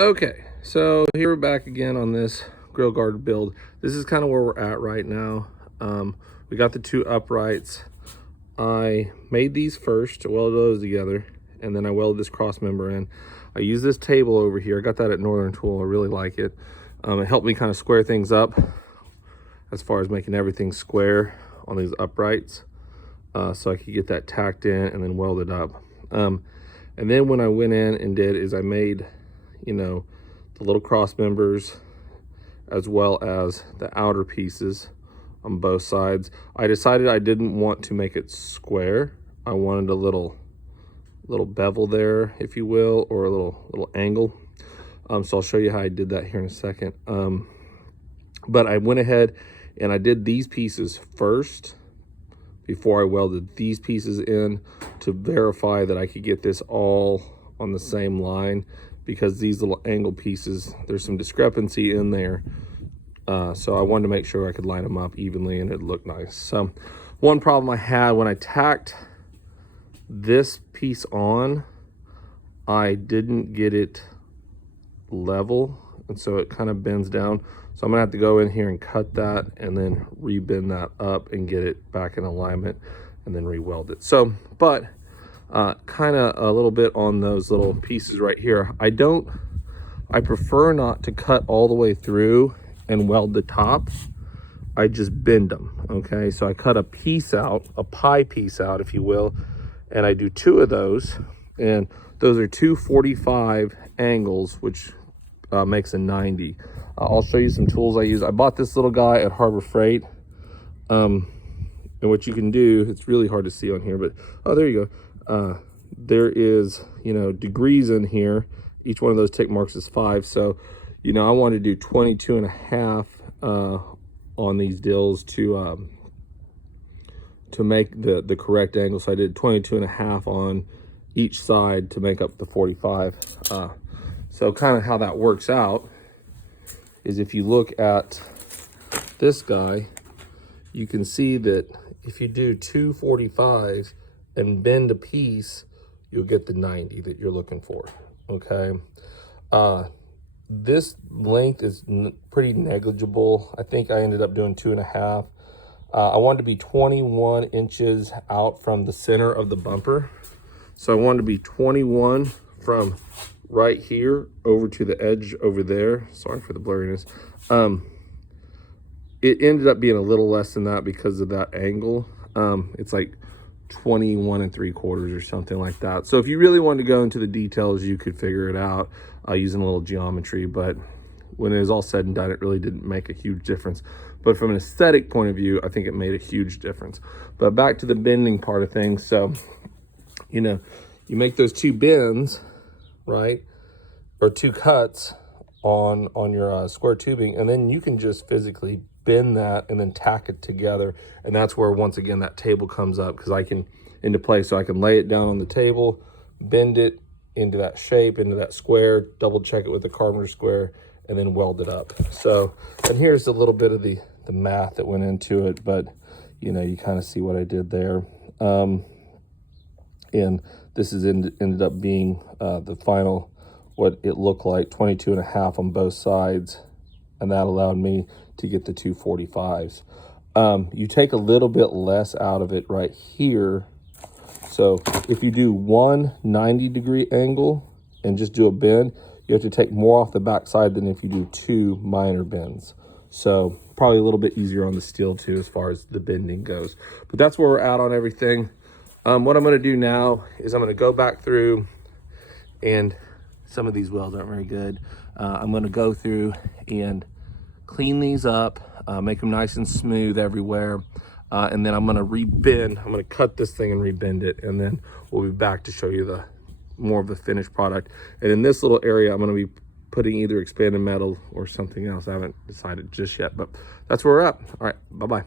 Okay, so here we're back again on this grill guard build. This is kind of where we're at right now. We got the two uprights. I made these first, welded those together, and then I welded this cross member in. I use this table over here. I got that at Northern Tool. I really like it. It helped me kind of square things up as far as making everything square on these uprights, so I could get that tacked in and then welded up. And then when I went in and did is I made, you know, the little cross members as well as the outer pieces on both sides. I decided I didn't want to make it square. I wanted a little bevel there, if you will, or a little angle. So I'll show you how I did that here in a second. But I went ahead and I did these pieces first before I welded these pieces in to verify that I could get this all on the same line, because these little angle pieces, there's some discrepancy in there. So I wanted to make sure I could line them up evenly and it looked nice. So one problem I had when I tacked this piece on, I didn't get it level, and so it kind of bends down. So I'm gonna have to go in here and cut that and then rebend that up and get it back in alignment and then re-weld it. So, but kind of a little bit on those little pieces right here. I prefer not to cut all the way through and weld the tops. I just bend them, okay? So I cut a piece out, a pie piece out, if you will, and I do two of those, and those are 245 angles, which makes a 90. I'll show you some tools I use. I bought this little guy at Harbor Freight. And what you can do, it's really hard to see on here, but, oh, there you go. There is, you know, degrees in here. Each one of those tick marks is 5. So, you know, I want to do 22.5 on these dills to make the correct angle. So I did 22.5 on each side to make up the 45. So kind of how that works out is if you look at this guy, you can see that if you do 245s and bend a piece, you'll get the 90 that you're looking for, okay? This length is pretty negligible. I think I ended up doing 2.5. I wanted to be 21 inches out from the center of the bumper. So I wanted to be 21 from right here over to the edge over there. Sorry for the blurriness. It ended up being a little less than that because of that angle. It's like 21 3/4 or something like that. So if you really wanted to go into the details, you could figure it out using a little geometry, but when it was all said and done, it really didn't make a huge difference. But from an aesthetic point of view, I think it made a huge difference. But back to the bending part of things. So, you know, you make those two bends, right? Or two cuts on your square tubing, and then you can just physically bend that and then tack it together. And that's where, once again, that table comes up, because I can into place. So I can lay it down on the table, bend it into that shape, into that square, double check it with the carpenter square, and then weld it up. So, and here's a little bit of the math that went into it, but you know, you kind of see what I did there. And this is ended up being the final, what it looked like, 22.5 on both sides, and that allowed me to get the 245s. You take a little bit less out of it right here. So if you do one 90-degree angle and just do a bend, you have to take more off the back side than if you do two minor bends. So probably a little bit easier on the steel too, as far as the bending goes. But that's where we're at on everything. What I'm gonna do now is I'm gonna go back through, and some of these welds aren't very good. I'm gonna go through and clean these up, make them nice and smooth everywhere. And then I'm gonna rebend. I'm gonna cut this thing and rebend it, and then we'll be back to show you more of the finished product. And in this little area, I'm gonna be putting either expanded metal or something else. I haven't decided just yet, but that's where we're at. All right, bye-bye.